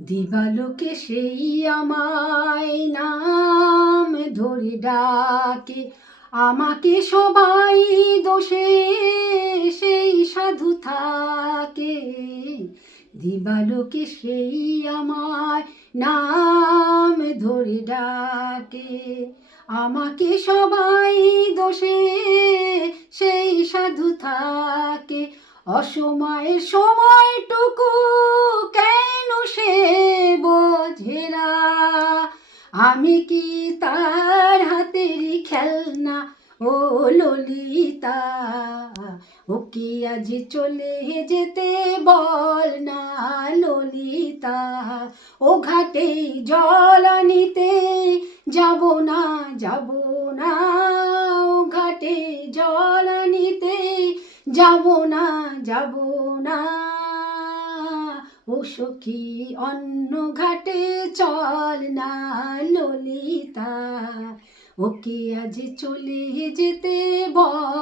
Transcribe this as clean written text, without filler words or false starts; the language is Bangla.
দিবালোকে সেই আমায় নাম ধরে ডাকে, আমাকে সবাই দোষে সেই সাধু থাকে। দিবালোকে সেই আমায় নাম ধরে ডাকে, আমাকে সবাই দোষে সেই সাধু থাকে। অসময়ের সময়টুকু কেন সে বোঝে না, আমি কি তার হাতেরই খেলনা ও ললিতা। ওকে আজ চলে যেতে বল না ললিতা, ও ঘাটে জল আনিতে যাব না, যাব না, ও ঘাটে জল আনিতে যাব না, যাব না। ও সখী অন্য ঘাটে চল না ললিতা, ওকে আজ চলে যেতে বল